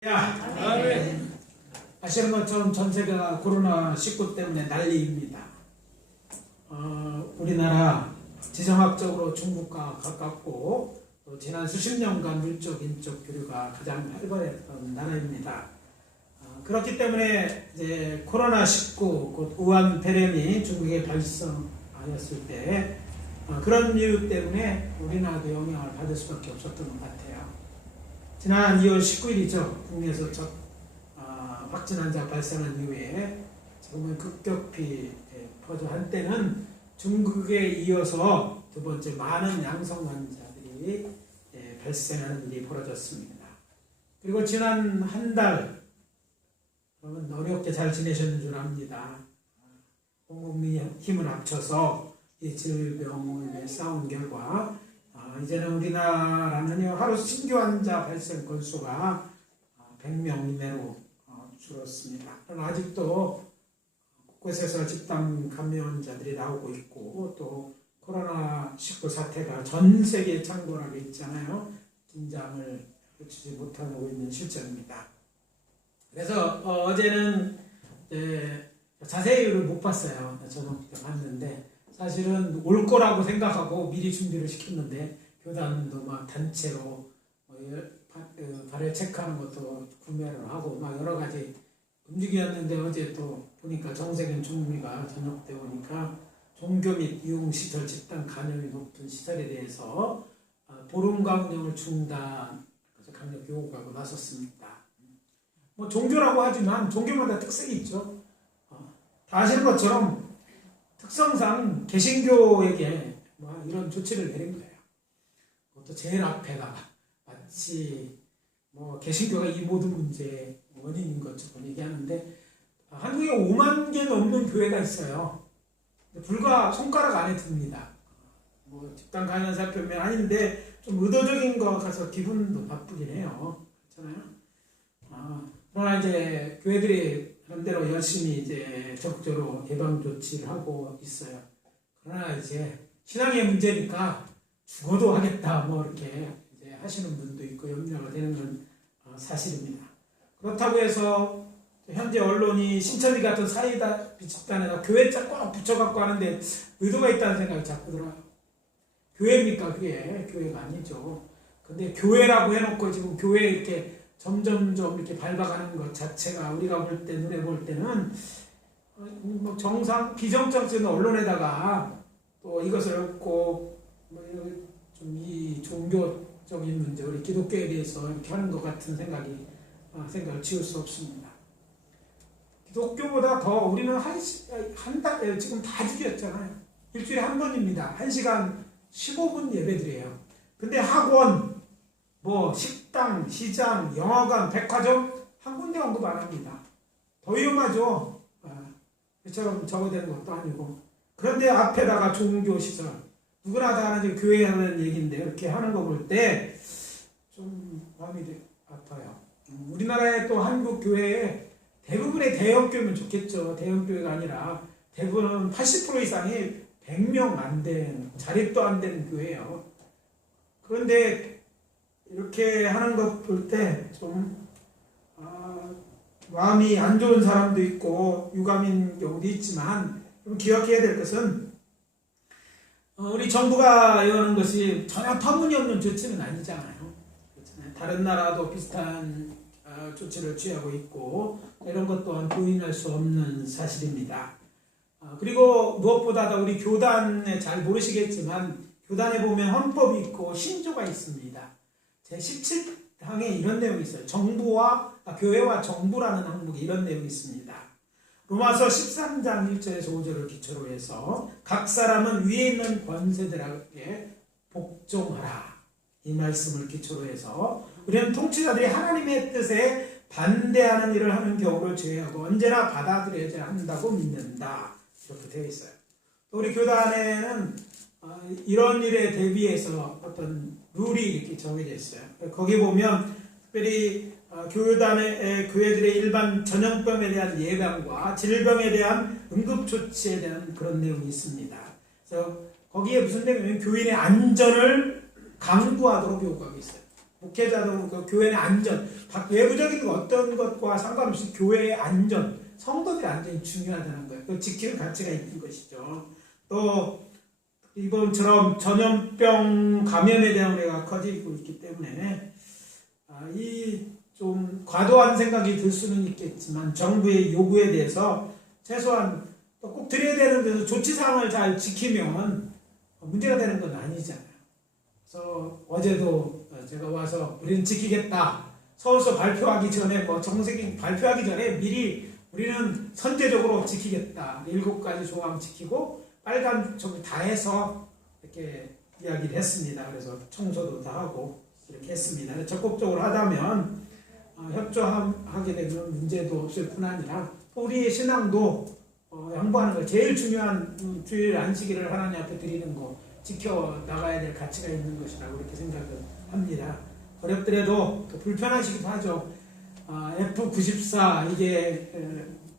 아멘. 아시는 것처럼 전 세계가 코로나19 때문에 난리입니다. 우리나라 지정학적으로 중국과 가깝고 또 지난 수십 년간 물적, 인적 교류가 가장 활발했던 나라입니다. 그렇기 때문에 이제 코로나19 곧 우한 폐렴이 중국에 발생하였을 때 그런 이유 때문에 우리나라도 영향을 받을 수밖에 없었던 것 같아요. 지난 2월 19일이죠. 국내에서 첫 확진 환자 발생한 이후에 지금은 급격히 퍼져 한때는 중국에 이어서 두 번째 많은 양성 환자들이 발생하는 일이 벌어졌습니다. 그리고 지난 한 달 여러분 어렵게 잘 지내셨는 줄 압니다. 온 국민이 힘을 합쳐서 이 질병을 싸운 결과 이제는 우리나라는요 하루 신규 환자 발생 건수가 100명 이내로 줄었습니다. 그러나 아직도 곳곳에서 집단 감염자들이 나오고 있고 또 코로나19 사태가 전 세계에 창궐하고 있잖아요. 긴장을 늦추지 못하고 있는 실정입니다. 그래서 어제는 자세히를 못 봤어요. 저녁 때 봤는데 사실은 올 거라고 생각하고 미리 준비를 시켰는데 교단도 막 단체로 발열 체크하는 것도 구매를 하고 막 여러 가지 움직였는데 어제 또 보니까 정세균 총리가 저녁 때 오니까 종교 및 유흥시설 집단 감염이 높은 시설에 대해서 보름간 운영을 중단 강력 요구하고 나섰습니다. 뭐 종교라고 하지만 종교마다 특색이 있죠. 다 아시는 것처럼 특성상 개신교에게 이런 조치를 내린 거예요. 그것도 제일 앞에다가 마치 개신교가 이 모든 문제의 원인인 것처럼 얘기하는데 한국에 5만 개 넘는 교회가 있어요. 불과 손가락 안에 듭니다. 집단 감염 살펴보면 아닌데 좀 의도적인 거 가서 기분도 나쁘긴 해요. 그렇잖아요. 그러나 이제 교회들이 그런대로 열심히 이제 적극적으로 예방 조치를 하고 있어요. 그러나 이제 신앙의 문제니까 죽어도 하겠다 이렇게 이제 하시는 분도 있고 염려가 되는 건 사실입니다. 그렇다고 해서 현재 언론이 신천지 같은 사이다 집단에다 교회자 꼭 붙여갖고 하는데 의도가 있다는 생각이 자꾸 들어요. 교회입니까? 그게 교회가 아니죠. 근데 교회라고 해놓고 지금 교회 이렇게 점점점 이렇게 밟아가는 것 자체가 우리가 볼 때 눈에 볼 때는 정상 비정상적인 언론에다가 또 이것을 얹고 좀 이 종교적인 문제 우리 기독교에 대해서 이렇게 하는 것 같은 생각을 지울 수 없습니다. 기독교보다 더 우리는 한 달 지금 다 죽였잖아요. 일주일에 한 번입니다. 1시간 15분 예배드려요. 근데 학원 식당, 시장, 영화관, 백화점 한 군데 언급 안 합니다. 더 위험하죠. 이처럼 적어되는 것도 아니고. 그런데 앞에다가 종교시설 누구나 다 하는 교회 하는 얘기인데 이렇게 하는 거 볼 때 좀 마음이 아파요. 우리나라의 또 한국 교회에 대부분의 대형교회면 좋겠죠. 대형교회가 아니라 대부분은 80% 이상이 100명 안 된, 자립도 안 되는 교회예요. 그런데 이렇게 하는 것 볼 때 좀 마음이 안 좋은 사람도 있고 유감인 경우도 있지만 좀 기억해야 될 것은 우리 정부가 이러는 것이 전혀 터무니없는 조치는 아니잖아요. 그렇잖아요. 다른 나라도 비슷한 조치를 취하고 있고 이런 것 또한 부인할 수 없는 사실입니다. 그리고 무엇보다도 우리 교단에 잘 모르시겠지만 교단에 보면 헌법이 있고 신조가 있습니다. 제17항에 이런 내용이 있어요. 교회와 정부라는 항목에 이런 내용이 있습니다. 로마서 13장 1절에서 5절을 기초로 해서 각 사람은 위에 있는 권세들에게 복종하라. 이 말씀을 기초로 해서 우리는 통치자들이 하나님의 뜻에 반대하는 일을 하는 경우를 제외하고 언제나 받아들여야 한다고 믿는다. 이렇게 되어 있어요. 또 우리 교단에는 이런 일에 대비해서 어떤 룰이 이렇게 정해져 있어요. 거기 보면 특별히 교회들의 일반 전염병에 대한 예방과 질병에 대한 응급조치에 대한 그런 내용이 있습니다. 그래서 거기에 무슨 내용이냐면 교인의 안전을 강구하도록 요구하고 있어요. 목회자도 그 교회의 안전, 외부적인 어떤 것과 상관없이 교회의 안전, 성도들의 안전이 중요하다는 거예요. 그 지키는 가치가 있는 것이죠. 또 이번처럼 전염병 감염에 대한 우려가 커지고 있기 때문에 이 좀 과도한 생각이 들 수는 있겠지만 정부의 요구에 대해서 최소한 꼭 드려야 되는 데서 조치사항을 잘 지키면 문제가 되는 건 아니잖아요. 그래서 어제도 제가 와서 우리는 지키겠다. 서울서 발표하기 전에 정책이 발표하기 전에 미리 우리는 선제적으로 지키겠다. 7가지 조항 지키고 빨간 종이 다 해서 이렇게 이야기를 했습니다. 그래서 청소도 다 하고 이렇게 했습니다. 적극적으로 하다면 협조하게 되면 문제도 없을 뿐 아니라 우리의 신앙도 양보하는 거 제일 중요한 주일 안식일을 하나님 앞에 드리는 거 지켜나가야 될 가치가 있는 것이라고 이렇게 생각을 합니다. 어렵더라도 불편하시기도 하죠. F94 이게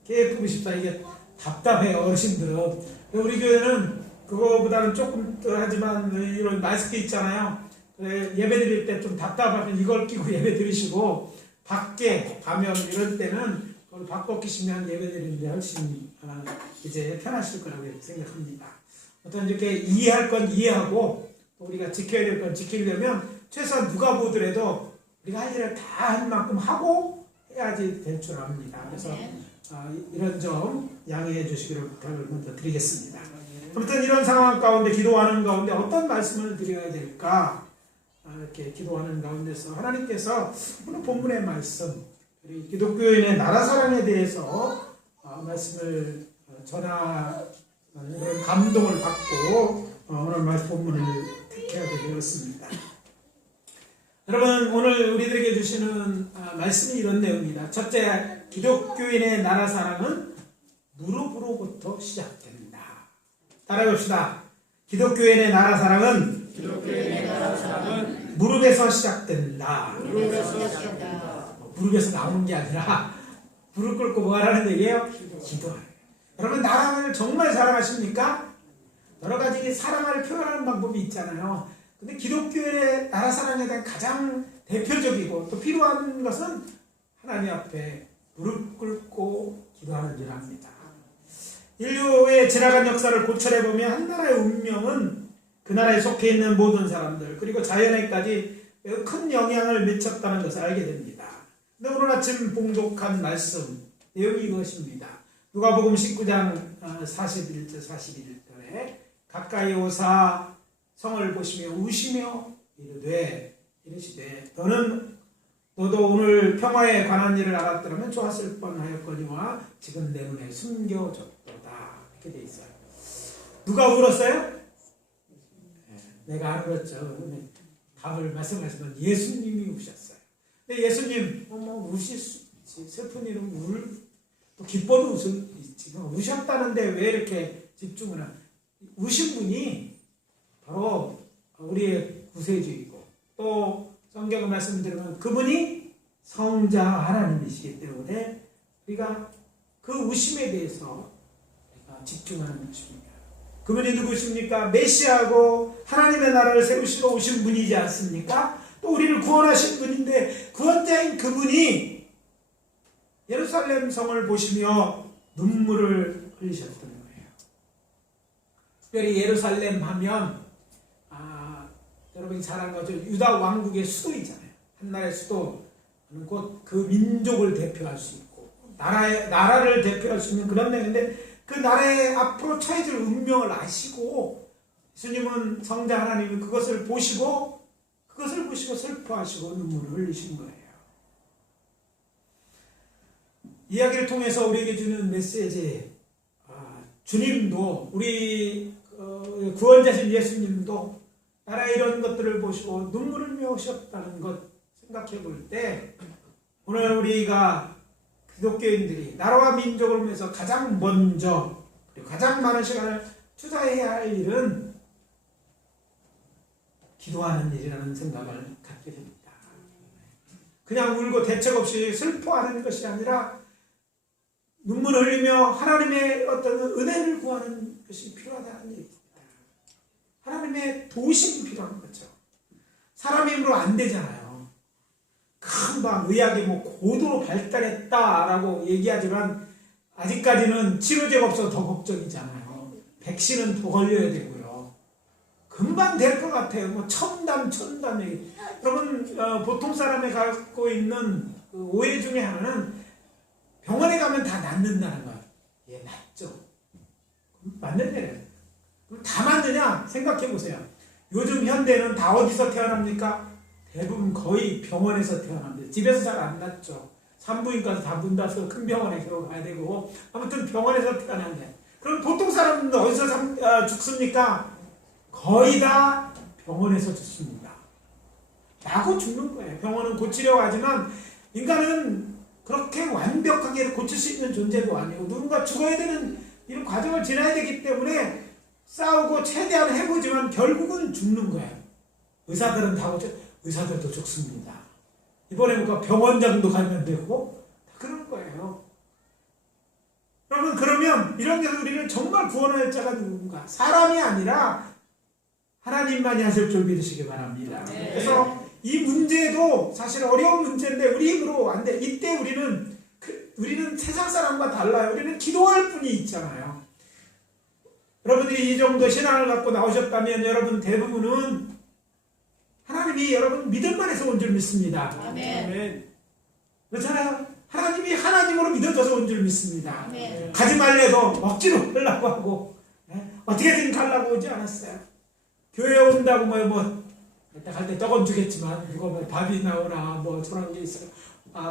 KF94 이게 답답해요. 어르신들은. 우리 교회는 그거보다는 조금 더 하지만 이런 마스크 있잖아요. 예배 드릴 때 좀 답답하면 이걸 끼고 예배 드리시고 밖에 가면 이럴 때는 그걸 바꿔 끼시면 예배 드리는데 훨씬 이제 편하실 거라고 생각합니다. 어떤 이렇게 이해할 건 이해하고 또 우리가 지켜야 될 건 지키려면 최소한 누가 보더라도 우리가 할 일을 다 한 만큼 하고 해야지 될 줄 압니다. 그래서 이런 점 양해해 주시기를 부탁을 먼저 드리겠습니다. 아무튼 이런 상황 가운데 기도하는 가운데 어떤 말씀을 드려야 될까? 이렇게 기도하는 가운데서 하나님께서 오늘 본문의 말씀, 기독교인의 나라 사랑에 대해서 말씀을 전하는 감동을 받고 오늘 말씀 본문을 택하게 되었습니다. 여러분 오늘 우리들에게 주시는 말씀이 이런 내용입니다. 첫째, 기독교인의 나라 사랑은 무릎으로부터 시작된다. 따라해봅시다. 기독교인의 나라 사랑은 무릎에서 시작된다. 무릎에서 나오는 게 아니라 무릎 꿇고 뭐 하라는 얘기예요? 기도하는. 여러분 나라를 정말 사랑하십니까? 여러 가지 사랑을 표현하는 방법이 있잖아요. 근데 기독교의 나라 사랑에 대한 가장 대표적이고 또 필요한 것은 하나님 앞에 무릎 꿇고 기도하는 일합니다. 인류의 지나간 역사를 고찰해보면 한 나라의 운명은 그 나라에 속해 있는 모든 사람들 그리고 자연에까지 매우 큰 영향을 미쳤다는 것을 알게 됩니다. 근데 오늘 아침 봉독한 말씀 내용이 이것입니다. 누가복음 19장 41절 41절에 가까이 오사 성을 보시며 우시며 이르시되 너도 오늘 평화에 관한 일을 알았더라면 좋았을 뻔하였거니와 지금 내 눈에 숨겨졌도다. 이렇게 돼 있어요. 누가 울었어요? 내가 안 울었죠. 답을 말씀하시면 예수님이 우셨어요. 근데 예수님 우실 수 있지. 슬픈 일은 또 기뻐도 웃을 수 있지. 우셨다는데 왜 이렇게 집중을 하나? 우신 분이 바로 우리의 구세주이고 또 성경의 말씀을 들으면 그분이 성자 하나님이시기 때문에 우리가 그 우심에 대해서 우리가 집중하는 것입니다. 그분이 누구십니까? 메시아고 하나님의 나라를 세우시러 오신 분이지 않습니까? 또 우리를 구원하신 분인데 구원자인 그분이 예루살렘 성을 보시며 눈물을 흘리셨던 거예요. 특별히 예루살렘 하면 여러분이 잘 아는 거죠. 유다 왕국의 수도이잖아요. 한 나라의 수도는 곧 그 민족을 대표할 수 있고 나라를 대표할 수 있는 그런 내용인데 그 나라의 앞으로 처해질 운명을 아시고 예수님은 성자 하나님이 그것을 보시고 슬퍼하시고 눈물을 흘리신 거예요. 이야기를 통해서 우리에게 주는 메시지, 주님도 우리 구원자신 예수님도 나라의 이런 것들을 보시고 눈물을 메우셨다는 것 생각해 볼 때 오늘 우리가 기독교인들이 나라와 민족을 위해서 가장 먼저 그리고 가장 많은 시간을 투자해야 할 일은 기도하는 일이라는 생각을 갖게 됩니다. 그냥 울고 대책 없이 슬퍼하는 것이 아니라 눈물을 흘리며 하나님의 어떤 은혜를 구하는 것이 필요하다는 얘기입니다. 하나님의 도우심이 필요한 거죠. 사람의 힘으로 안 되잖아요. 금방 의학이 뭐 고도로 발달했다라고 얘기하지만 아직까지는 치료제가 없어서 더 걱정이잖아요. 백신은 더 걸려야 되고요. 금방 될 것 같아요. 뭐 천담이. 여러분 보통 사람이 갖고 있는 그 오해 중에 하나는 병원에 가면 다 낫는다는 거예요. 예, 낫죠. 맞는 얘기예요. 다 맞느냐 생각해 보세요. 요즘 현대는 다 어디서 태어납니까? 대부분 거의 병원에서 태어납니다. 집에서 잘 안 낫죠. 산부인과도 다 문 닫아서 큰 병원에 가야 되고 아무튼 병원에서 태어난대. 그럼 보통 사람은 어디서 죽습니까? 거의 다 병원에서 죽습니다. 나고 죽는 거예요. 병원은 고치려고 하지만 인간은 그렇게 완벽하게 고칠 수 있는 존재도 아니고 누군가 죽어야 되는 이런 과정을 지나야 되기 때문에 싸우고 최대한 해보지만 결국은 죽는 거예요. 의사들은 다 고쳐, 의사들도 죽습니다. 이번에 뭔가 병원장도 가면 되고 다 그런 거예요. 여러분 그러면 이런 데서 우리는 정말 구원할 자가 누군가? 사람이 아니라 하나님만이 하실 줄 믿으시기 바랍니다. 네. 그래서 이 문제도 사실 어려운 문제인데 우리 힘으로 안 돼. 이때 우리는 세상 사람과 달라요. 우리는 기도할 뿐이 있잖아요. 여러분들이 이 정도 신앙을 갖고 나오셨다면 여러분 대부분은 하나님이 여러분 믿음만 해서 온 줄 믿습니다. 아멘. 그렇잖아요. 하나님이 하나님으로 믿어져서 온 줄 믿습니다. 아멘. 가지 말래도 억지로 가려고 하고 어떻게든 가려고 오지 않았어요. 교회 온다고 갈 때 떡은 주겠지만 누가 뭐 밥이 나오나 뭐 저런 게 있어요.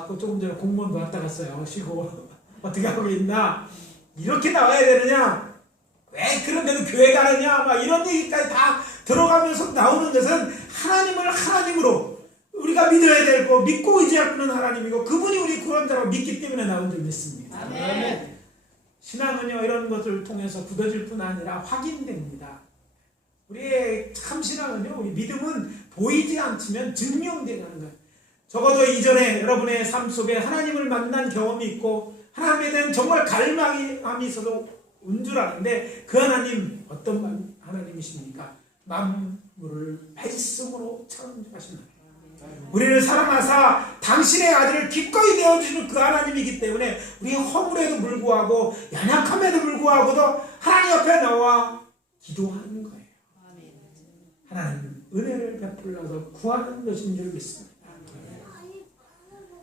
그 조금 전에 공무원도 왔다 갔어요. 쉬고 어떻게 하고 있나 이렇게 나와야 되느냐? 왜 그런데도 교회 가느냐? 막 이런 얘기까지 다 들어가면서 나오는 것은 하나님을 하나님으로 우리가 믿어야 되고 믿고 의지할 분은 하나님이고 그분이 우리 구원자라고 믿기 때문에 나온 줄 믿습니다. 아멘. 신앙은요 이런 것을 통해서 굳어질 뿐 아니라 확인됩니다. 우리의 참 신앙은요 우리 믿음은 보이지 않지만 증명되는 거예요. 적어도 이전에 여러분의 삶 속에 하나님을 만난 경험이 있고 하나님에 대한 정말 갈망이 있어서 온 줄 아는데 그 하나님 어떤 하나님이십니까? 만물을 말씀으로 창조하신 하나님. 우리를 사랑하사 당신의 아들을 기꺼이 내어주시는 그 하나님이기 때문에 우리 허물에도 불구하고 연약함에도 불구하고도 하나님 앞에 나와 기도하는 거예요. 하나님 은혜를 베풀어서 구하는 것인 줄 믿습니다.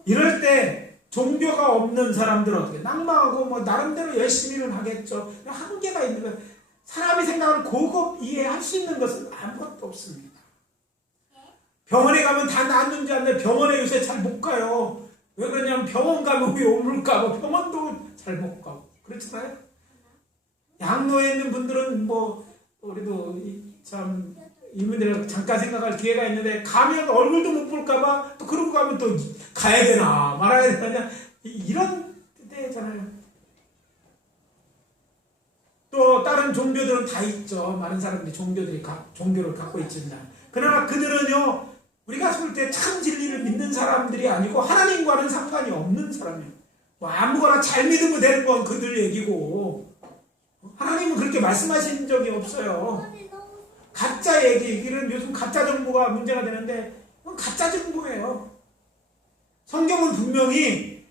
이럴 때 종교가 없는 사람들은 어떻게 낭망하고 나름대로 열심히는 하겠죠. 한계가 있는 거예요. 사람이 생각하는 고급 이해할 수 있는 것은 아무것도 없습니다. 병원에 가면 다 낫는지 안 돼. 병원에 요새 잘 못 가요. 왜 그러냐면 병원 가면 왜 오물까? 병원도 잘 못 가고 그렇잖아요. 양로에 있는 분들은 우리도 참 이분들 잠깐 생각할 기회가 있는데 가면 얼굴도 못 볼까봐 또 그러고 가면 또 가야 되나 말아야 되나 이런 때잖아요. 또 다른 종교들은 다 있죠. 많은 사람들이 종교를 갖고 있습니다. 그러나 그들은요 우리가 볼 때 참 진리를 믿는 사람들이 아니고 하나님과는 상관이 없는 사람이에요. 아무거나 잘 믿으면 되는 건 그들 얘기고 하나님은 그렇게 말씀하신 적이 없어요. 가짜 얘기는 요즘 가짜 정보가 문제가 되는데 그건 가짜 정보예요. 성경은 분명히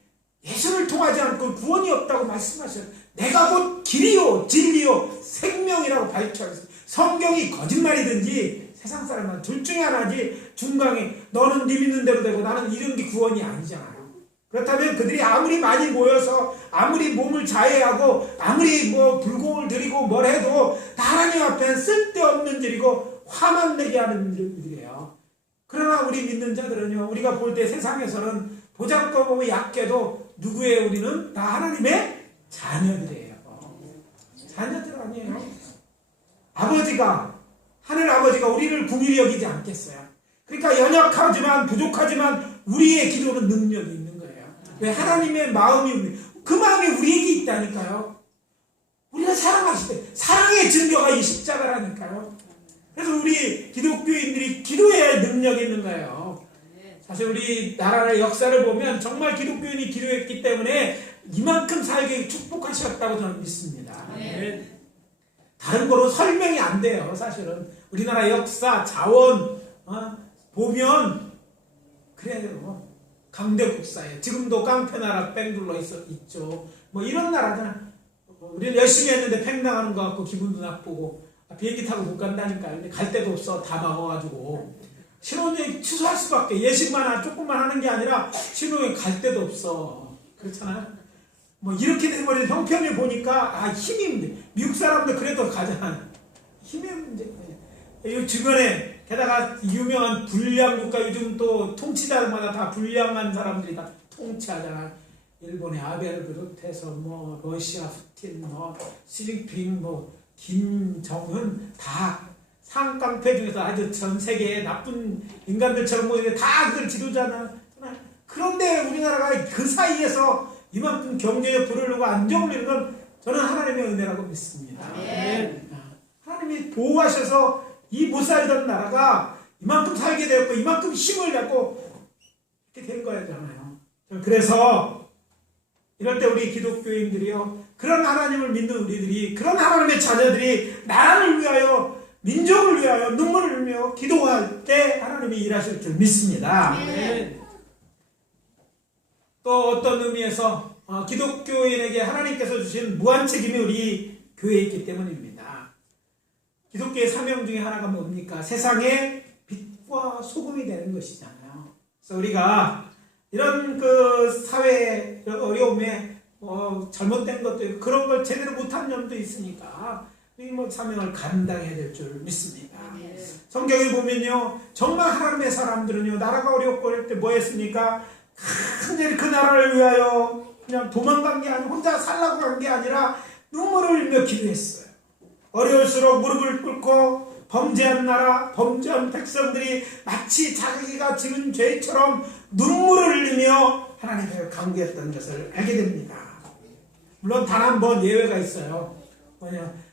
예수를 통하지 않고 구원이 없다고 말씀하셔요. 내가 곧 길이요 진리요 생명이라고 밝혀있어요. 성경이 거짓말이든지 세상 사람은 둘 중에 하나지 중간에 너는 네 믿는 대로 되고 나는 이런 게 구원이 아니잖아요. 그렇다면 그들이 아무리 많이 모여서 아무리 몸을 자해하고 아무리 불공을 드리고 뭘 해도 하나님 앞에 쓸데없는 일이고 화만 내게 하는 일이에요. 그러나 우리 믿는 자들은요 우리가 볼 때 세상에서는 보잘것없고 약해도 누구예요? 우리는 다 하나님의 자녀들이에요. 자녀들 아니에요. 하늘 아버지가 우리를 긍휼히 여기지 않겠어요. 그러니까 연약하지만 부족하지만 우리의 기도는 능력이 있는 거예요. 왜? 하나님의 마음이 그 마음이 우리에게 있다니까요. 우리가 사랑하실 때 사랑의 증거가 이 십자가라니까요. 그래서 우리 기독교인들이 기도해야 할 능력이 있는 거예요. 사실 우리 나라의 역사를 보면 정말 기독교인이 기도했기 때문에 이만큼 살게 축복하셨다고 저는 믿습니다. 다른 거로 설명이 안 돼요. 사실은 우리나라 역사, 자원 보면 그래요. 강대국사예요. 지금도 깡패나라 뺑둘러 있죠. 뭐 이런 나라잖아. 우리는 열심히 했는데 팽당하는 것 같고 기분도 나쁘고 비행기 타고 못 간다니까. 근데 갈 데도 없어. 다 막아가지고 신혼여행 취소할 수밖에. 예식만 조금만 하는 게 아니라 신혼여행 갈 데도 없어. 그렇잖아요. 뭐 이렇게 돼버린 형편을 보니까 힘이 문제. 미국 사람들 그래도 가잖아요. 힘의 문제예요. 이 주변에 게다가 유명한 불량 국가, 요즘 또 통치자마다 다 불량한 사람들이 다 통치하잖아. 일본의 아베를 비롯해서 뭐 러시아 푸틴, 뭐 시진핑, 뭐 김정은 다 상깡패 중에서 아주 전 세계의 나쁜 인간들처럼 보이는데 다 그들 지도자나. 그런데 우리나라가 그 사이에서 이만큼 경제적 불을 안정을 이루는 건 저는 하나님의 은혜라고 믿습니다. 하나님이 보호하셔서 이 못 살던 나라가 이만큼 살게 되었고 이만큼 힘을 갖고 이렇게 된 거잖아요. 그래서 이럴 때 우리 기독교인들이요, 그런 하나님을 믿는 우리들이, 그런 하나님의 자녀들이 나라를 위하여, 민족을 위하여 눈물을 흘리며 기도할 때 하나님이 일하실 줄 믿습니다. 또 어떤 의미에서 기독교인에게 하나님께서 주신 무한 책임이 우리 교회에 있기 때문입니다. 기독교의 사명 중에 하나가 뭡니까? 세상의 빛과 소금이 되는 것이잖아요. 그래서 우리가 이런 그 사회의 어려움에 잘못된 것도 있고 그런 걸 제대로 못한 점도 있으니까 이 사명을 감당해야 될 줄 믿습니다. 성경에 보면요, 정말 하나님의 사람들은요, 나라가 어렵고 그럴 때 뭐 했습니까? 간절히 그 나라를 위하여 그냥 도망간 게 아니고 혼자 살라고 간 게 아니라 눈물을 흘리며 기도했어요. 어려울수록 무릎을 꿇고 범죄한 나라, 범죄한 백성들이 마치 자기가 지은 죄처럼 눈물을 흘리며 하나님께 간구했던 것을 알게 됩니다. 물론 단 한 번 예외가 있어요.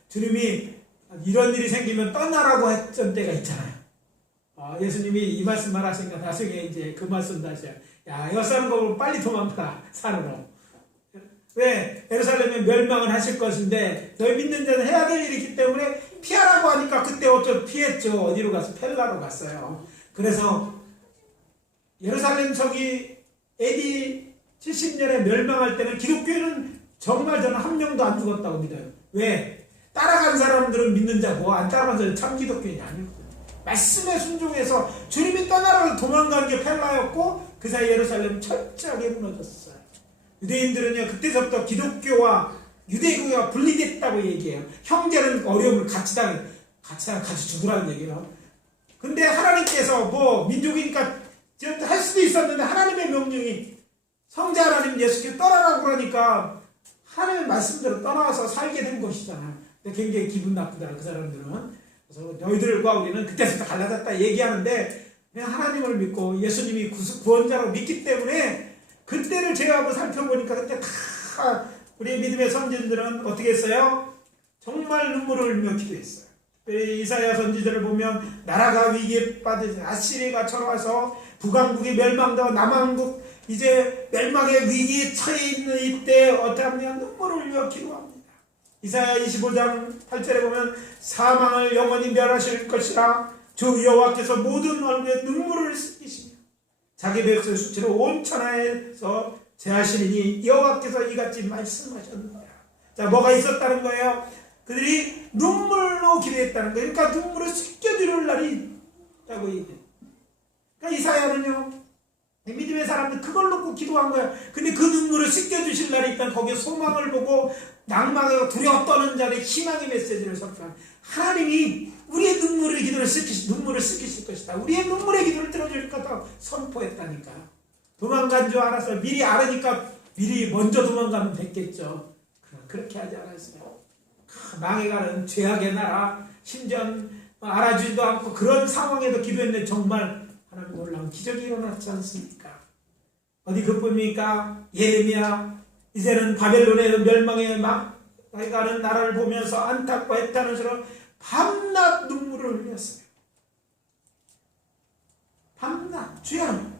주님이 이런 일이 생기면 떠나라고 했던 때가 있잖아요. 예수님이 이 말씀만 하시니까 나중에 이제 그 말씀 다시 해요. 야, 이거 사는 거 보면 빨리 도망가, 산으로. 왜? 예루살렘에 멸망을 하실 것인데 너희 믿는 자는 해야 될 일이기 때문에 피하라고 하니까 그때 어쩌 피했죠. 어디로 가서? 펠라로 갔어요. 그래서 예루살렘 성이 AD 70년에 멸망할 때는 기독교인은 정말 저는 한 명도 안 죽었다고 믿어요. 왜? 따라간 사람들은 믿는 자고 안 따라간 사람은 참 기독교인이 아니거든요. 말씀에 순종해서 주님이 떠나라고 도망간 게 펠라였고 그 사이 예루살렘은 철저하게 무너졌어요. 유대인들은요, 그때서부터 기독교와 유대교가 분리됐다고 얘기해요. 형제는 어려움을 같이 죽으라는 얘기예요. 근데 하나님께서 민족이니까 할 수도 있었는데 하나님의 명령이 성자 하나님 예수께 떠나라고 그러니까 하나님의 말씀대로 떠나와서 살게 된 것이잖아요. 근데 굉장히 기분 나쁘더라, 그 사람들은. 그래서 너희들과 우리는 그때부터 갈라졌다 얘기하는데 그냥 하나님을 믿고 예수님이 구원자로 믿기 때문에 그때를 제외하고 살펴보니까 그때 다 우리 믿음의 선진들은 어떻게 했어요? 정말 눈물을 흘리며 기도했어요. 이사야 선지자를 보면 나라가 위기에 빠지지 아시리가 쳐와서 북왕국이 멸망되고 남왕국 이제 멸망의 위기에 처해 있는 이때 어떻게 하느냐? 눈물을 흘려 기도합니다. 이사야 25장 8절에 보면 사망을 영원히 멸하실 것이라 주 여호와께서 모든 얼굴에 눈물을 씻기시며 자기 백성의 수치로 온 천하에서 제하시리니 여호와께서 이같이 말씀하셨느니라. 자, 뭐가 있었다는 거예요? 그들이 눈물로 기도했다는 거예요. 그러니까 눈물을 씻겨주는 날이 있다고 얘기해요. 그러니까 이사야는요, 믿음의 사람들 그걸 놓고 기도한 거야. 근데 그 눈물을 씻겨주실 날이 있다면 거기에 소망을 보고 낭망하고 두려워 떠는 자리에 희망의 메시지를 선포한 하나님이 우리의 눈물의 기도를 씻기실 것이다. 우리의 눈물의 기도를 들어줄 거다 선포했다니까. 도망간 줄 알아서 미리 알으니까 미리 먼저 도망가면 됐겠죠. 그렇게 하지 않았어요. 망해가는 죄악의 나라, 심지어 알아주지도 않고 그런 상황에도 기도했는데 정말 하나님 놀라운 기적이 일어났지 않습니까? 어디 그뿐입니까? 예레미야 이제는 바벨론의 멸망에 가는 나라를 보면서 안타깝고 애타는 소리로 밤낮 눈물을 흘렸어요. 밤낮 주여.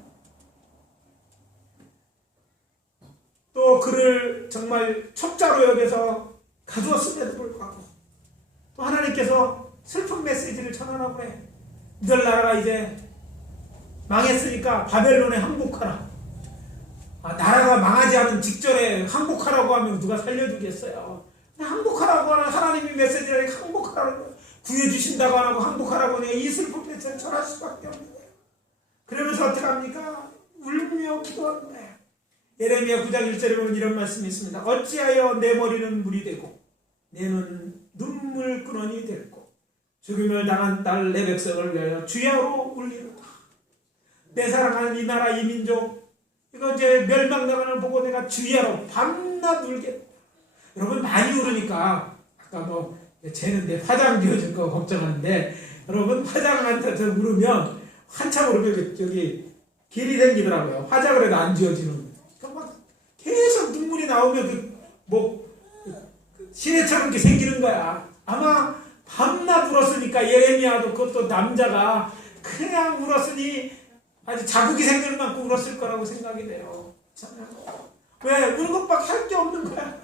또 그를 정말 첩자로 여겨서 가두었음에도 불구하고 또 하나님께서 슬픈 메시지를 전하라고 해. 이들 나라가 이제 망했으니까 바벨론에 항복하라. 나라가 망하지 않은 직전에 항복하라고 하면 누가 살려주겠어요? 항복하라고 하는 하나님이 메시지를 항복하라고 구해주신다고 안 하고 항복하라고 하니 이 슬픈 배처럼 전할 수밖에 없는 거예요. 그러면서 어떻게 합니까? 울며 기도하는 거예요. 예레미야 9장 1절에 보면 이런 말씀이 있습니다. 어찌하여 내 머리는 물이 되고 내 눈은 눈물 근원이 됐고 죽임을 당한 딸 내 백성을 위하여 주야로 울리로다. 내 사랑하는 이 나라 이 민족 이거 이제 멸망당하는 보고 내가 주야로 밤낮 울겠다. 여러분 많이 울으니까 아까 쟤는 내 화장 비워줄 거 걱정하는데 여러분 화장한테 울으면 한참 울으면 저기 길이 생기더라고요. 화장을 해도 안 지워지는. 그러니까 막 계속 눈물이 나오면 시내처럼 이렇게 생기는 거야. 아마 밤낮 울었으니까 예레미야도 그것도 남자가 그냥 울었으니 아주 자국이 생길 만큼 울었을 거라고 생각이 돼요. 왜? 우는 것밖에 할 게 없는 거야.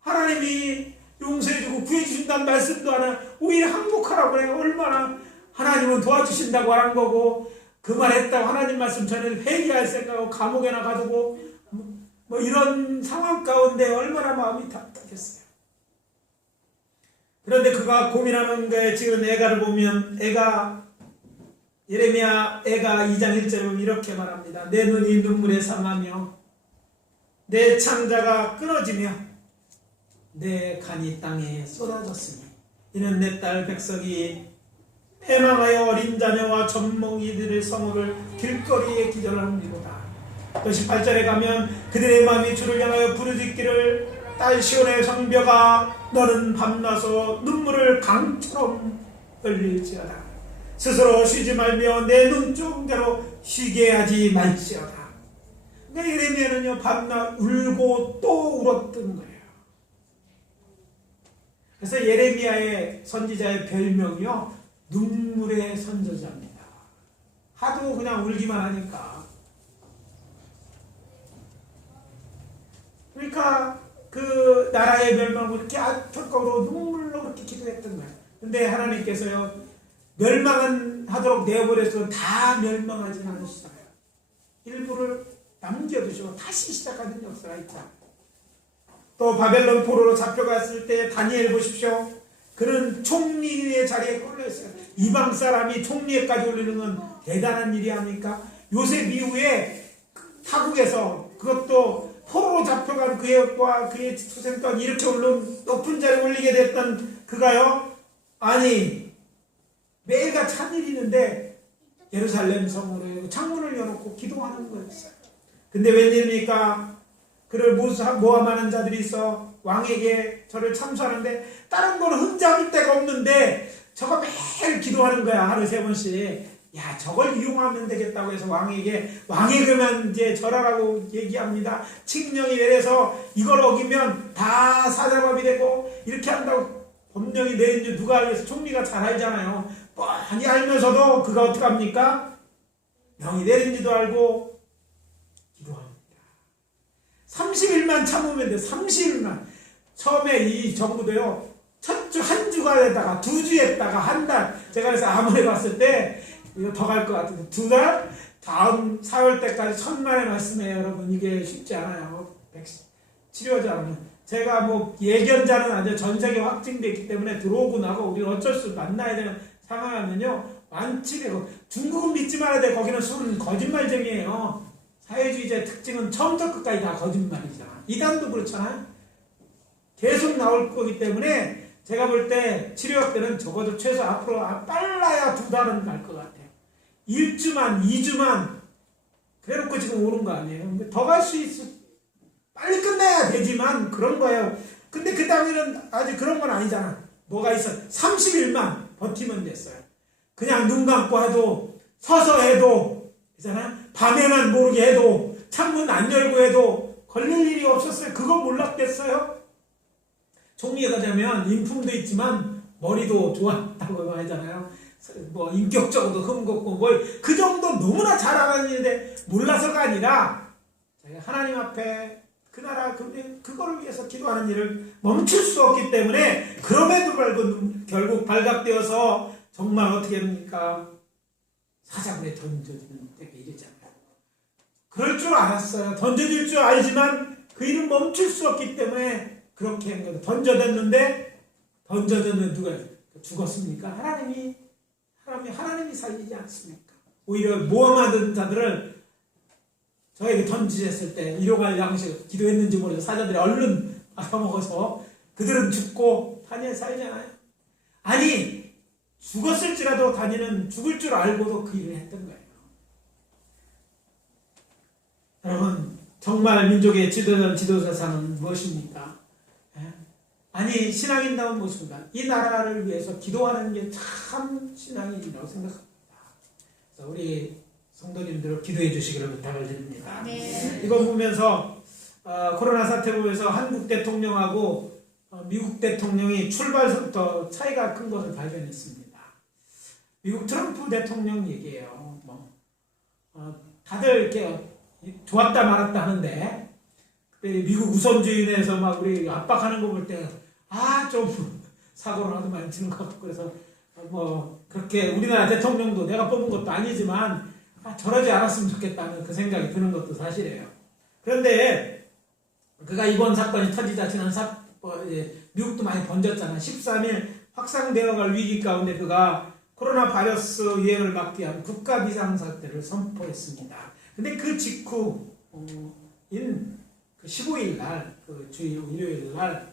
하나님이 용서해주고 구해주신다는 말씀도 안 하고 오히려 항복하라고 그래요. 얼마나 하나님은 도와주신다고 하는 거고 그 말 했다고 하나님 말씀 전에 회개할 생각하고 감옥에나 가두고 이런 상황 가운데 얼마나 마음이 답답했어요. 그런데 그가 고민하는 거에 지금 애가를 보면 예레미야 애가 2장 1절에 보면 이렇게 말합니다. 내 눈이 눈물에 상하며 내 창자가 끊어지며 내 간이 땅에 쏟아졌으니 이는 내 딸 백성이 패망하여 어린 자녀와 젖먹이들의 성읍을 길거리에 기절하는이로다. 또 18절에 가면 그들의 마음이 주를 향하여 부르짖기를 딸 시온의 성벽아 너는 밤낮으로 눈물을 강처럼 흘릴지어다. 스스로 쉬지 말며 내 눈종대로 쉬게 하지 말지어다. 그러니까 예레미야는요 밤낮 울고 또 울었던 거예요. 그래서 예레미야의 선지자의 별명이요 눈물의 선지자입니다. 하도 그냥 울기만 하니까. 그러니까 그 나라의 멸망을 이렇게 안타까워로 눈물로 그렇게 기도했던 거예요. 근데 하나님께서요 멸망은 하도록 내버려서 다 멸망하진 않으시잖아요. 일부를 남겨두시고 다시 시작하는 역사가 있잖아요. 또 바벨론 포로로 잡혀갔을 때 다니엘 보십시오. 그는 총리의 자리에 꼴려있어요. 이방 사람이 총리에까지 올리는 건 대단한 일이 아닙니까? 요셉 이후에 타국에서 그것도 포로로 잡혀간 그와 그의 수생 동안 이렇게 높은 자리에 올리게 됐던 그가요. 아니 매일같이 한 일이 있는데 예루살렘 성으로 창문을 열어놓고 기도하는 거였어요. 근데 웬일입니까? 그를 모함하는 자들이 있어 왕에게 저를 참수하는데 다른 거는 흠잡을 데가 없는데 저거 매일 기도하는 거야. 하루 3번씩. 야 저걸 이용하면 되겠다고 해서 왕이 그러면 이제 절하라고 얘기합니다. 칙령이 내려서 이걸 어기면 다 사자밥이 되고 이렇게 한다고 법령이 내린 줄 누가 알겠어. 총리가 잘 알잖아요. 뻔히 알면서도 그가 어떻게 합니까? 명이 내린지도 알고 기도합니다. 30일만 참으면 돼. 30일만. 처음에 이 정부도요. 첫 주 한 주가 됐다가 2주 했다가 한 달. 제가 그래서 아무리 봤을 때 이거 더 갈 것 같은데 2달? 다음 4월 때까지 1000만의 말씀이에요. 여러분 이게 쉽지 않아요. 치료자는. 제가 예견자는 아니죠. 전 세계 확진됐기 때문에 들어오고 나고 우리는 어쩔 수 만나야 되는 상황하면요. 완치되고 중국은 믿지 말아야 돼. 거기는 술은 거짓말쟁이에요. 사회주의자의 특징은 처음부터 끝까지 다 거짓말이잖아. 이단도 그렇잖아요. 계속 나올 거기 때문에 제가 볼 때 치료학 때는 적어도 최소 앞으로 빨라야 2달은 갈 것 같아요. 1주만 2주만 그래놓고 지금 오는 거 아니에요. 더 갈 수 있어. 빨리 끝내야 되지만 그런 거예요. 근데 그 다음에는 아직 그런 건 아니잖아. 뭐가 있어. 30일만 버티면 됐어요. 그냥 눈 감고 해도 서서 해도 있잖아. 밤에만 모르게 해도 창문 안 열고 해도 걸릴 일이 없었어요. 그거 몰랐겠어요? 총리에 가자면 인품도 있지만 머리도 좋았다고 하잖아요. 인격적으로도 흠겁고 그 정도 너무나 잘 알아는 일인데 몰라서가 아니라 하나님 앞에 그 나라 그거를 위해서 기도하는 일을 멈출 수 없기 때문에 그럼에도 불구하고 결국 발각되어서 정말 어떻게 합니까? 사자굴에 던져지는 때가 이르잖아요. 그럴 줄 알았어요. 던져질 줄 알지만 그 일은 멈출 수 없기 때문에 그렇게 한 거예요. 던져졌는데 누가 죽었습니까? 하나님이 살리지 않습니까? 오히려 모함하던 자들을 저에게 던지셨을 때 일용할 양식 기도했는지 모르죠. 사자들이 얼른 받아먹어서 그들은 죽고 다니엘 살잖아요. 아니 죽었을지라도 다니엘은 죽을 줄 알고도 그 일을 했던 거예요. 여러분 정말 민족의 지도자상은 무엇입니까? 아니 신앙인다운 무엇입니까? 이 나라를 위해서 기도하는 게 참 신앙인이라고 생각합니다. 그래서 우리 성도님들 기도해 주시기를 부탁을 드립니다. 네. 이거 보면서 코로나 사태 보면서 한국 대통령하고 미국 대통령이 출발부터 차이가 큰 것을 발견했습니다. 미국 트럼프 대통령 얘기예요. 다들 이렇게 좋았다 말았다 하는데 미국 우선주의에서 막 우리 압박하는 거 볼 때 좀 사고를 하도 많이 치는 것 같고 그래서 그렇게 우리나라 대통령도 내가 뽑은 것도 아니지만 저러지 않았으면 좋겠다는 그 생각이 드는 것도 사실이에요. 그런데 그가 이번 사건이 터지자 지난 미국도 많이 번졌잖아. 13일 확산되어갈 위기 가운데 그가 코로나 바이러스 유행을 막기 위한 국가 비상사태를 선포했습니다. 근데 그 직후인 그 15일 날, 그 주일 일요일 날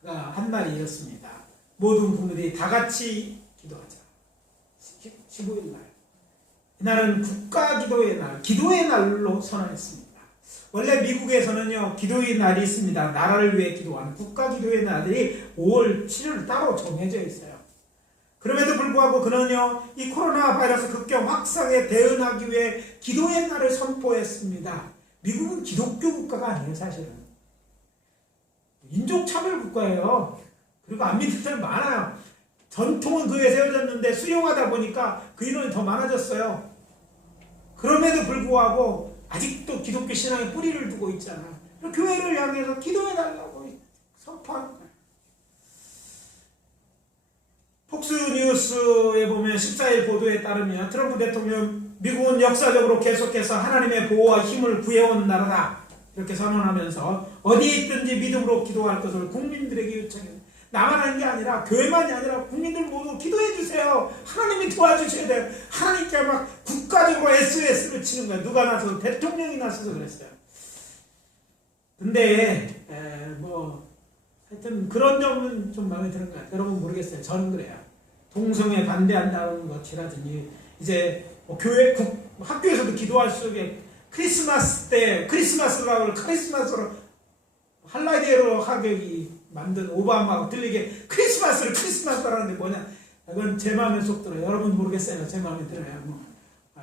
그가 한 말이 이었습니다. 모든 국민들이 다 같이 기도하자. 15일 날. 이날은 국가 기도의 날, 기도의 날로 선언했습니다. 원래 미국에서는요, 기도의 날이 있습니다. 나라를 위해 기도하는 국가 기도의 날이 5월 7일 따로 정해져 있어요. 그럼에도 불구하고 그는요, 이 코로나 바이러스 급경 확산에 대응하기 위해 기도의 날을 선포했습니다. 미국은 기독교 국가가 아니에요, 사실은. 인종차별 국가예요. 그리고 안 믿는 사람 많아요. 전통은 그에 세워졌는데 수용하다 보니까 그 인원이 더 많아졌어요. 그럼에도 불구하고 아직도 기독교 신앙에 뿌리를 두고 있잖아. 교회를 향해서 기도해달라고 선포하는 거예요. 폭스뉴스에 보면 14일 보도에 따르면 트럼프 대통령 미국은 역사적으로 계속해서 하나님의 보호와 힘을 구해온 나라다. 이렇게 선언하면서 어디에 있든지 믿음으로 기도할 것을 국민들에게 요청해요. 나만 하는 게 아니라 교회만이 아니라 국민들 모두 기도해 주세요. 하나님이 도와주셔야 돼요. 하나님께 막 국가적으로 SOS를 치는 거예요. 누가 나서서 대통령이 나서서 그랬어요. 근데 하여튼 그런 점은 좀 마음에 드는 것 같아요. 여러분 모르겠어요. 저는 그래요. 동성애 반대한다는 것이라든지 이제 교회 학교에서도 기도할 수 있게 크리스마스 때 크리스마스로 할라디에로 하격이 만든 오바마하고 들리게 크리스마스로 하는데 뭐냐? 이건 제 마음에 속 들어요. 여러분 모르겠어요. 제 마음에 들어요.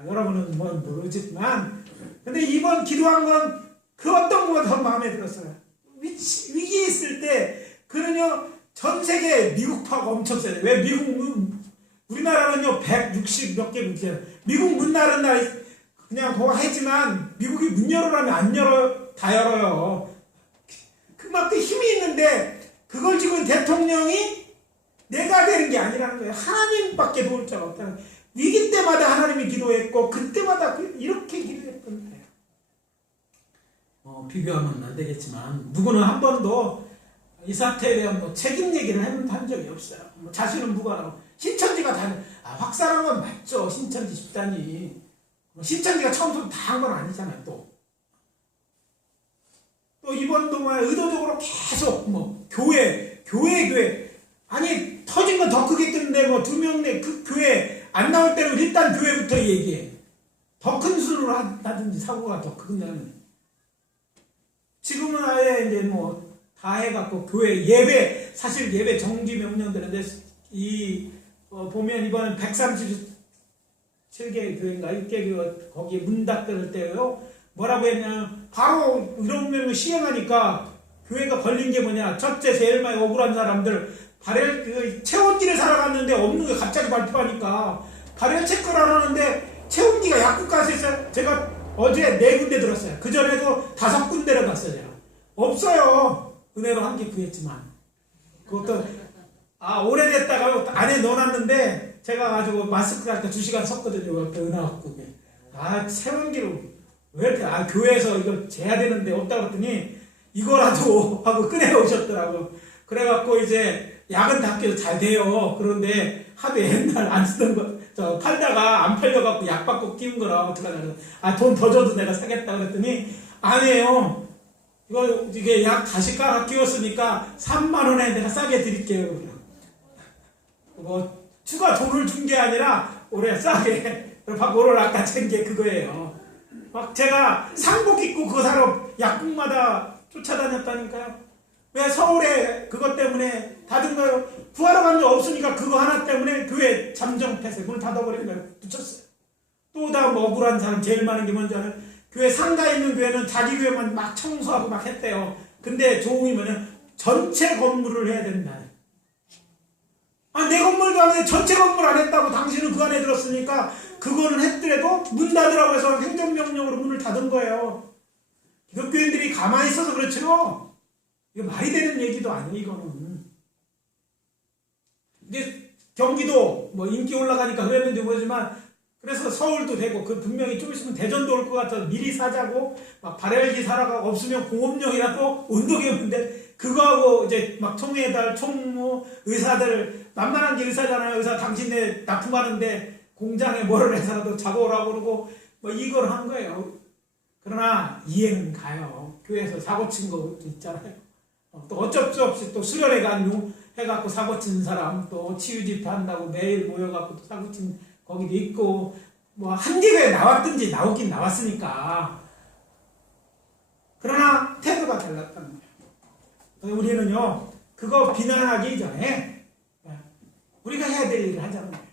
여러분은 모르지만 근데 이번 기도한 건 그 어떤 거가 더 마음에 들었어요. 위기에 있을 때 그는요 전 세계 미국파가 엄청 세요. 왜 우리나라는요 160 몇 개 문제예요. 미국 문 나른 날 그냥 그거 하지만 미국이 문 열으라면 안 열어요. 다 열어요. 그만큼 힘이 있는데 그걸 지금 대통령이 내가 되는 게 아니라는 거예요. 하나님밖에 도울 자가 없다는 거예요. 위기 때마다 하나님이 기도했고 그때마다 이렇게 기도했던 거예요. 비교하면 안 되겠지만 누구는 한 번도 이 사태에 대한 책임 얘기를 한 적이 없어요. 자신은 무관하고 신천지가 확산한 건 맞죠. 신천지 집단이 신천지가 처음부터 다 한 건 아니잖아요. 또 이번도 의도적으로 계속 교회 아니 터진 건 더 크겠는데 2명 내 그 교회 안 나올 때는 일단 교회부터 얘기해. 더 큰 수로 하든지 사고가 더 크면 지금은 아예 이제 다 해갖고 교회 예배 사실 예배 정지 명령되는데 보면 이번엔 137개 교회인가 6개 거기에 문 닫을 때요 뭐라고 했냐면 바로 이런 명을 시행하니까 교회가 걸린 게 뭐냐 첫째 제일 많이 억울한 사람들 체온기를 사러 갔는데 없는 게 갑자기 발표하니까 발열 체크를 안 하는데 체온기가 약국가서 있어요. 제가 어제 4군데 들었어요. 그전에도 5군데를 갔어요. 제가. 없어요. 은혜로 한 개 구했지만 그것도 오래됐다가 안에 넣어놨는데 제가 가지고 마스크 할 때 2시간 섰거든요. 옆에 은하학국에 체온기로 왜 이렇게 교회에서 이거 재야 되는데 없다 그랬더니 이거라도 하고 꺼내오셨더라고. 그래갖고 이제 야근답게도 잘 돼요. 그런데 하도 옛날 안 쓰던 거 팔다가 안 팔려갖고 약 받고 끼운 거라 어떡하냐고. 돈 더 줘도 내가 사겠다 그랬더니 아니에요. 이게 약 다시 깔아 끼웠으니까 3만 원에 내가 싸게 드릴게요. 추가 돈을 준 게 아니라 올해 싸게 오늘 아까 잰 게 그거예요. 막 제가 상복 입고 그거 사러 약국마다 쫓아다녔다니까요. 왜 서울에 그것 때문에 닫은 거요? 구하러 간 적 없으니까 그거 하나 때문에 교회 잠정 폐쇄 문 닫아버린 거예요. 붙였어요. 또 다음 억울한 사람 제일 많은 게 뭔지 알아요? 교회 상가에 있는 교회는 자기 교회만 막 청소하고 막 했대요. 근데 조응이 뭐냐? 전체 건물을 해야 된다. 내 건물도 안 해. 전체 건물 안 했다고 당신은 그 안에 들었으니까 그거는 했더라도 문 닫으라고 해서 행정명령으로 문을 닫은 거예요. 기독교인들이 가만히 있어서 그렇죠. 이거 말이 되는 얘기도 아니에요, 이거는. 이제 경기도 인기 올라가니까 그랬는지 모르지만 그래서 서울도 되고 분명히 좀 있으면 대전도 올 것 같아서 미리 사자고 막 발열기 사라가 없으면 공업용이라도 운동했는데 그거하고 이제 막 총회달, 총무, 의사들 만만한 게 의사잖아요. 의사 당신네 납품하는데 공장에 뭐를 해서라도 잡아오라고 그러고 이걸 한 거예요. 그러나 이해는 가요. 교회에서 사고 친 거 있잖아요. 또 어쩔 수 없이 또 수련회 해갖고 사고 친 사람 또 치유 집회 한다고 매일 모여갖고 또 사고 친 거기도 있고 한 개가 나왔든지 나오긴 나왔으니까. 그러나 태도가 달랐다는 거예요. 우리는요 그거 비난하기 전에 우리가 해야 될 일을 하자는 거예요.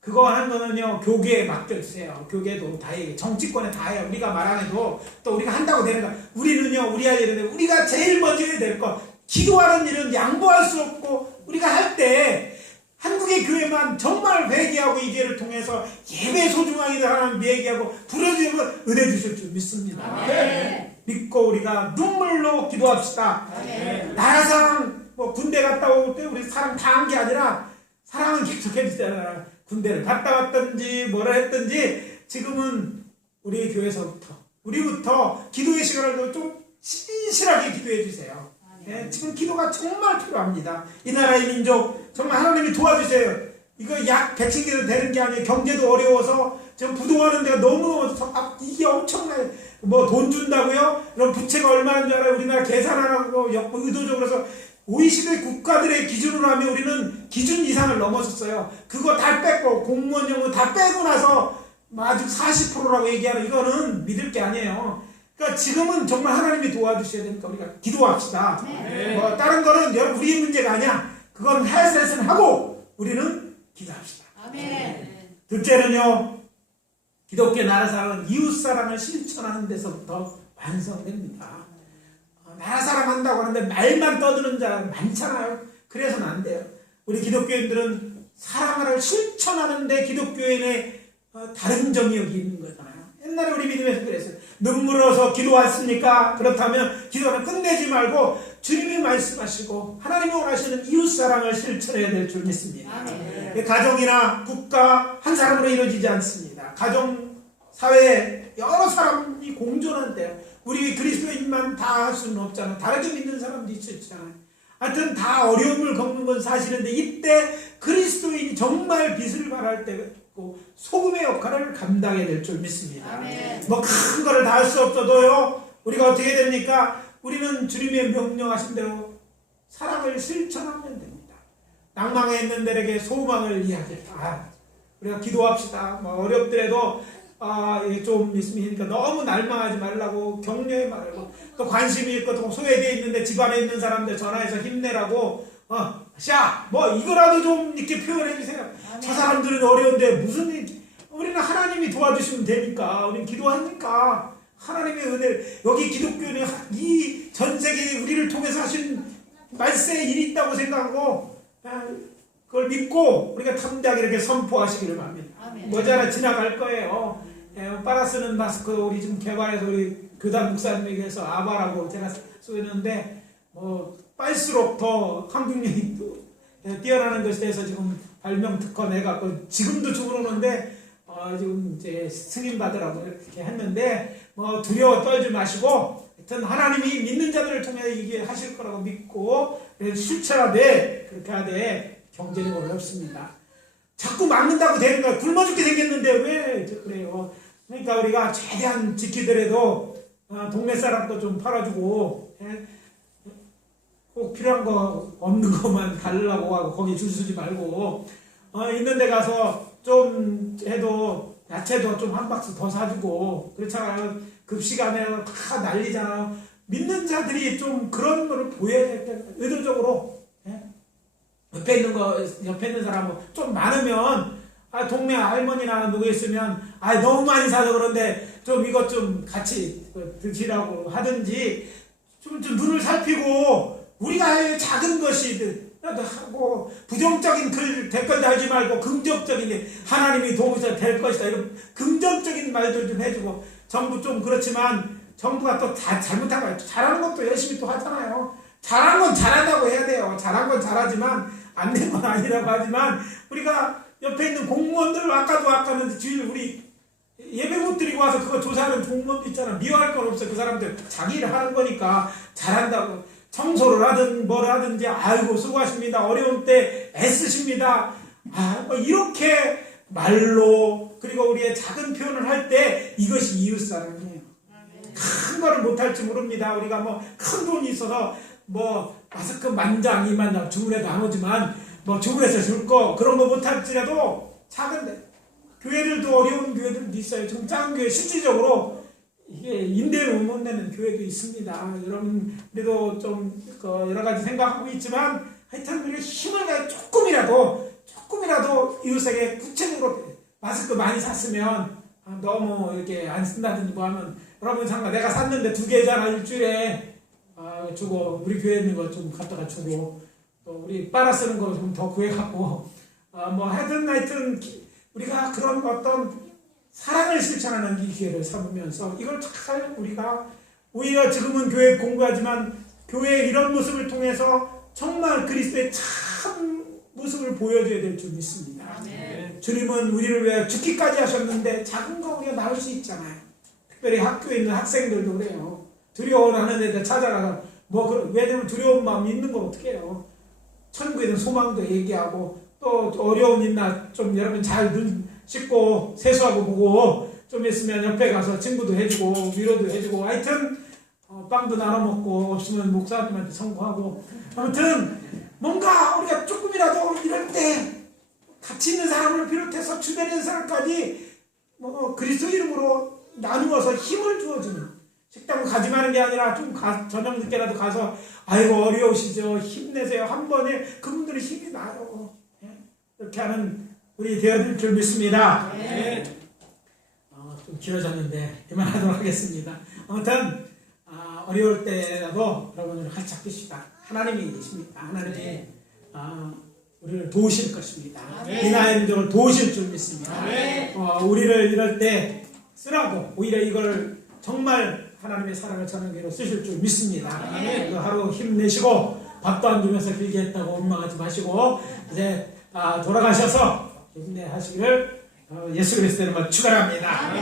그거 하는 거는요 교계에 맡겨주세요. 교계도 다 해. 정치권에 다 해요. 우리가 말 안 해도 또 우리가 한다고 되는 거. 우리는요 우리 할 일은 우리가 제일 먼저 해야 될 거. 기도하는 일은 양보할 수 없고 우리가 할 때 한국의 교회만 정말 회개하고 이 기회를 통해서 예배 소중하게 하나님 얘기하고 부르짖으면 은혜 주실 줄 믿습니다. 네. 믿고 우리가 눈물로 기도합시다. 네. 나라상 군대 갔다 올 때 우리 사랑 다 한 게 아니라 사랑은 계속 해주잖아요. 군대를 갔다 왔든지 뭐라 했든지 지금은 우리 우리부터 기도의 시간을 좀 신실하게 기도해 주세요. 네, 지금 기도가 정말 필요합니다. 이 나라의 민족 정말 하나님이 도와주세요. 이거 약 백신기도 되는 게 아니에요. 경제도 어려워서 지금 부동하는 데가 너무 이게 엄청나요. 돈 준다고요? 그럼 부채가 얼마인 줄 알아요? 우리나라 계산 안 하고 의도적으로 해서 OECD 국가들의 기준으로 하면 우리는 기준 이상을 넘었었어요. 그거 다 뺐고 공무원 연금 다 빼고 나서 아직 40%라고 얘기하는 이거는 믿을 게 아니에요. 그러니까 지금은 정말 하나님이 도와주셔야 되니까 우리가 기도합시다. 네. 다른 거는 우리 문제가 아니야. 그건 헬스레슨 하고 우리는 기도합시다. 아멘. 둘째는요, 기독교 나라 사랑은 이웃 사랑을 실천하는 데서부터 완성됩니다. 나라 사랑한다고 하는데 말만 떠드는 자는 많잖아요. 그래서는 안 돼요. 우리 기독교인들은 사랑을 실천하는데 기독교인의 다른 점이 여기 있는 거잖아요. 옛날에 우리 믿음에서 그랬어요. 눈물 흘려서 기도했습니까? 그렇다면 기도는 끝내지 말고 주님이 말씀하시고 하나님이 원하시는 이웃사랑을 실천해야 될 줄 믿습니다. 네. 가정이나 국가 한 사람으로 이루어지지 않습니다. 가정, 사회 여러 사람이 공존한대요. 우리 그리스도인만 다 할 수는 없잖아요. 다르게 믿는 사람도 있었잖아요. 하여튼 다 어려움을 겪는 건 사실인데 이때 그리스도인이 정말 빛을 발할 때 소금의 역할을 감당해야 될 줄 믿습니다. 큰 거를 다 할 수 없어도요. 우리가 어떻게 됩니까? 우리는 주님의 명령하신 대로 사랑을 실천하면 됩니다. 낭망에 있는 데에게 소망을 이야기합니다. 우리가 기도합시다. 어렵더라도 좀 있으니까 너무 날망하지 말라고 격려해 말고 또 관심이 있고 또 소외되어 있는데 집안에 있는 사람들 전화해서 힘내라고 이거라도 좀 이렇게 표현해 주세요. 저 사람들은 어려운데 무슨 일, 우리는 하나님이 도와주시면 되니까 우리는 기도하니까 하나님의 은혜를 여기 기독교는 이 전 세계에 우리를 통해서 하신 말세에 일이 있다고 생각하고 그걸 믿고 우리가 담대하게 이렇게 선포하시기를 바랍니다. 머지않아 지나갈 거예요. 빨아 쓰는 마스크 우리 지금 개발해서 우리 교단 목사님에게서 아바라고 제가 쓰는데 빨수록 더 항균력이 뛰어나는 것에 대해서 지금 발명 특허 내갖고 지금도 주문오는데 지금 이제 승인 받으라고 이렇게 했는데 뭐 두려워 떨지 마시고 하여튼 하나님이 믿는 자들을 통해 이게 하실 거라고 믿고 실천하되 그렇게 하되 경제력은 없습니다. 자꾸 막는다고 되는 거야. 굶어 죽게 생겼는데 왜 그래요? 그러니까 우리가 최대한 지키더라도 동네 사람도 좀 팔아주고 꼭 필요한 거 없는 것만 달라고 하고 거기 줄 서지 말고 있는 데 가서 좀 해도 야채도 좀 한 박스 더 사주고 그렇잖아요. 급시간에 다 난리잖아요. 믿는 자들이 좀 그런 거를 보여야 될 때 의도적으로 옆에 있는 사람 좀 많으면 동네 할머니나 누구 있으면 너무 많이 사서 그런데 좀 이것 좀 같이 드시라고 하든지 좀 눈을 살피고 우리가 작은 것이 하고 부정적인 댓글 달지 말고 긍정적인 하나님이 도우셔서 될 것이다 이런 긍정적인 말들 좀 해주고 정부 좀 그렇지만 정부가 또 다 잘못한 거예요. 잘하는 것도 열심히 또 하잖아요. 잘한 건 잘한다고 해야 돼요. 잘한 건 잘하지만 안 된 건 아니라고 하지만 우리가 옆에 있는 공무원들 아까는 주일 우리 예배 못 드리고 와서 그거 조사하는 공무원도 있잖아. 미워할 건 없어. 그 사람들 자기 일 하는 거니까 잘한다고 청소를 하든 뭘 하든지 아이고 수고하십니다. 어려운 때 애쓰십니다. 뭐 이렇게 말로 그리고 우리의 작은 표현을 할 때 이것이 이웃사랑이에요. 큰 거를 못할지 모릅니다. 우리가 뭐 큰 돈이 있어서 뭐 마스크 만장 2만장 주문해도 안 오지만 뭐 주문해서 줄 거 그런 거 못할지라도 작은데 교회들도 어려운 교회들도 있어요. 좀 작은 교회 실질적으로 이게 임대를 못 내는 교회도 있습니다. 여러분 그래도 좀 여러 가지 생각하고 있지만 하여튼 우리가 힘을 다해 조금이라도 이웃에게 구체적으로 마스크 많이 샀으면 너무 이렇게 안 쓴다든지 뭐 하면 여러분 상관 내가 샀는데 2개잖아 일주일에 주고 우리 교회에 있는 거 좀 갖다가 주고 또 우리 빨아 쓰는 거 좀 더 구해갖고 뭐 하여튼 우리가 그런 어떤 사랑을 실천하는 이 기회를 삼으면서 이걸 잘 우리가 오히려 지금은 교회 공부하지만 교회의 이런 모습을 통해서 정말 그리스도의 참 모습을 보여줘야 될 줄 믿습니다. 네. 주님은 우리를 위해 죽기까지 하셨는데 작은 거 우리가 나올 수 있잖아요. 특별히 학교에 있는 학생들도 그래요. 두려워하는 애들 찾아가서 왜냐면 두려운 마음이 있는 걸 어떻게 해요. 천국에 있는 소망도 얘기하고 또 어려운 일이나 좀 여러분 잘 눈 씻고 세수하고 보고 좀 있으면 옆에 가서 친구도 해주고 위로도 해주고 하여튼 빵도 나눠 먹고 없으면 목사님한테 선고하고 아무튼 뭔가 우리가 조금이라도 이럴 때 같이 있는 사람을 비롯해서 주변에 있는 사람까지 그리스도 이름으로 나누어서 힘을 주어주는 식당을 가지 마는 게 아니라 좀 저녁 늦게라도 가서 아이고 어려우시죠 힘내세요 한 번에 그분들이 힘이 나요. 이렇게 하는 우리 되어질 줄 믿습니다. 네. 좀 길어졌는데 이만하도록 하겠습니다. 아무튼 어려울 때라도 여러분을 활짝 펴시다. 하나님이 계십니다. 하나님이 우리를 도우실 것입니다. 비나의 민족을 도우실 줄 믿습니다. 우리를 이럴 때 쓰라고 오히려 이걸 정말 하나님의 사랑을 전하기로 쓰실 줄 믿습니다. 하루 힘내시고 밥도 안 주면서 길게 했다고 원망하지 마시고 이제 돌아가셔서 힘내하시기를 예수 그리스도의 이름으로 축원합니다.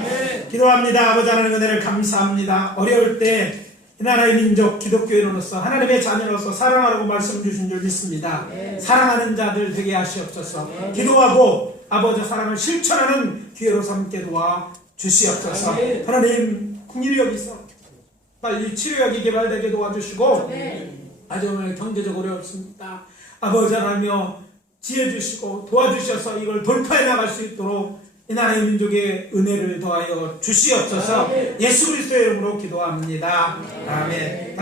기도합니다. 아버지 하나님 은혜를 감사합니다. 어려울 때 이 나라의 민족 기독교인으로서 하나님의 자녀로서 사랑하라고 말씀 주신 줄 믿습니다. 사랑하는 자들 되게 하시옵소서. 기도하고 아버지 사랑을 실천하는 기회로 삼게 도와 주시옵소서. 하나님 긍휼히 여기서 빨리 치료약이 개발되게 도와주시고 아주 오늘 경제적으로 어렵습니다. 아버지 하나님여 지혜 주시고 도와주셔서 이걸 돌파해 나갈 수 있도록 이 나라의 민족의 은혜를 더하여 주시옵소서. 예수 그리스도의 이름으로 기도합니다. 아멘.